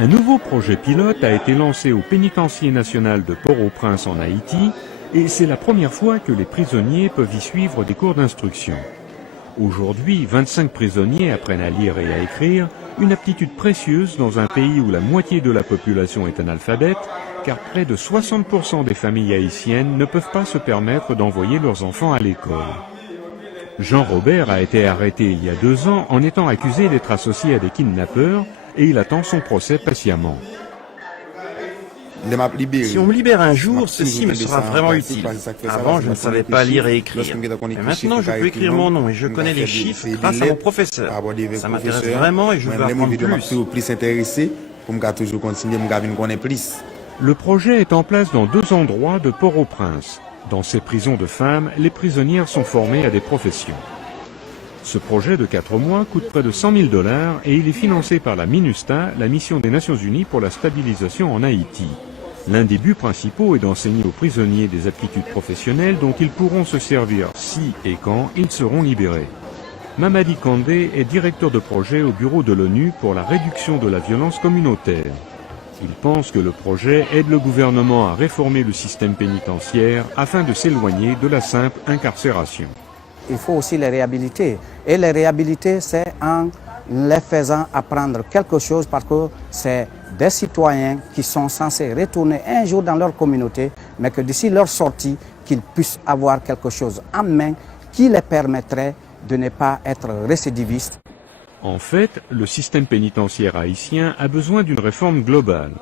Un nouveau projet pilote a été lancé au pénitencier national de Port-au-Prince en Haïti et c'est la première fois que les prisonniers peuvent y suivre des cours d'instruction. Aujourd'hui, 25 prisonniers apprennent à lire et à écrire, une aptitude précieuse dans un pays où la moitié de la population est analphabète, car près de 60% des familles haïtiennes ne peuvent pas se permettre d'envoyer leurs enfants à l'école. Jean Robert a été arrêté il y a 2 ans en étant accusé d'être associé à des kidnappeurs et il attend son procès patiemment. Si on me libère un jour, ceci me sera vraiment utile. Avant, je ne savais pas lire et écrire. Mais maintenant, je peux écrire mon nom et je connais les chiffres grâce à mon professeur. Ça m'intéresse vraiment et je veux apprendre plus. Le projet est en place dans 2 endroits de Port-au-Prince. Dans ces prisons de femmes, les prisonnières sont formées à des professions. Ce projet de 4 mois coûte près de 100 000 $ et il est financé par la MINUSTA, la mission des Nations Unies pour la stabilisation en Haïti. L'un des buts principaux est d'enseigner aux prisonniers des aptitudes professionnelles dont ils pourront se servir si et quand ils seront libérés. Mamadi Kandé est directeur de projet au bureau de l'ONU pour la réduction de la violence communautaire. Il pense que le projet aide le gouvernement à réformer le système pénitentiaire afin de s'éloigner de la simple incarcération. Il faut aussi les réhabiliter. Et les réhabiliter, c'est en les faisant apprendre quelque chose parce que c'est des citoyens qui sont censés retourner un jour dans leur communauté, mais que d'ici leur sortie, qu'ils puissent avoir quelque chose en main qui les permettrait de ne pas être récidivistes. En fait, le système pénitentiaire haïtien a besoin d'une réforme globale.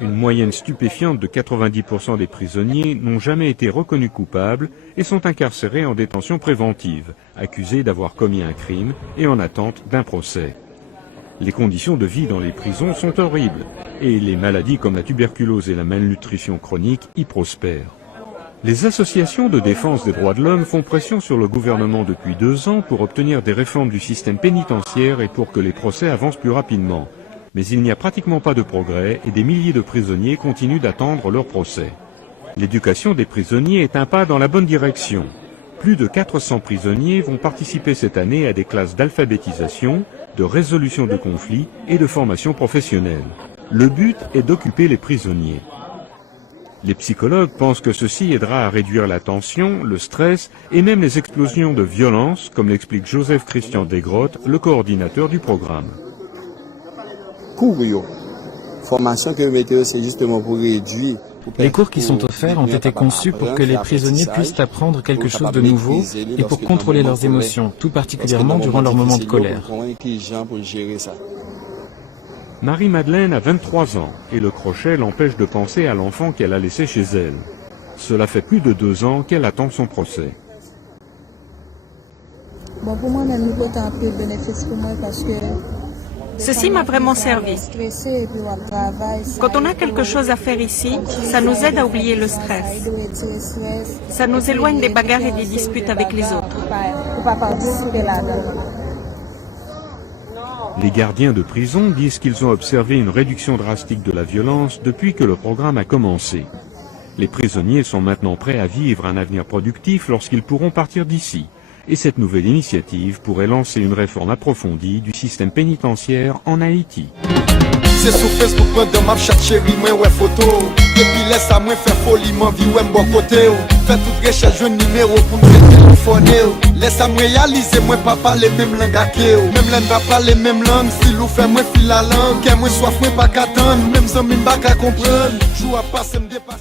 Une moyenne stupéfiante de 90% des prisonniers n'ont jamais été reconnus coupables et sont incarcérés en détention préventive, accusés d'avoir commis un crime et en attente d'un procès. Les conditions de vie dans les prisons sont horribles et les maladies comme la tuberculose et la malnutrition chronique y prospèrent. Les associations de défense des droits de l'homme font pression sur le gouvernement depuis 2 ans pour obtenir des réformes du système pénitentiaire et pour que les procès avancent plus rapidement. Mais il n'y a pratiquement pas de progrès et des milliers de prisonniers continuent d'attendre leur procès. L'éducation des prisonniers est un pas dans la bonne direction. Plus de 400 prisonniers vont participer cette année à des classes d'alphabétisation, de résolution de conflits et de formation professionnelle. Le but est d'occuper les prisonniers. Les psychologues pensent que ceci aidera à réduire la tension, le stress et même les explosions de violence, comme l'explique Joseph Christian Desgrottes, le coordinateur du programme. Les cours qui sont offerts ont été conçus pour que les prisonniers puissent apprendre quelque chose de nouveau et pour contrôler leurs émotions, tout particulièrement durant leurs moments de colère. Marie-Madeleine a 23 ans et le crochet l'empêche de penser à l'enfant qu'elle a laissé chez elle. Cela fait plus de 2 ans qu'elle attend son procès. Bon, pour moi, même, c'est un peu bénéfice pour moi parce que ceci m'a vraiment servi. Quand on a quelque chose à faire ici, ça nous aide à oublier le stress. Ça nous éloigne des bagarres et des disputes avec les autres. Les gardiens de prison disent qu'ils ont observé une réduction drastique de la violence depuis que le programme a commencé. Les prisonniers sont maintenant prêts à vivre un avenir productif lorsqu'ils pourront partir d'ici. Et cette nouvelle initiative pourrait lancer une réforme approfondie du système pénitentiaire en Haïti. C'est sur Facebook moi de map chat chéri moi ouais photo et puis laisse à moi faire folie moi vie ouais bon côté fait toute recherche un numéro pour me téléphoner laisse à moi réaliser moi pas parler même langue même langue pas parler même langue si l'ou fait moi fil la langue que moi soif moi pas qu'attendre même sans même pas comprendre joue à passer me dépasser.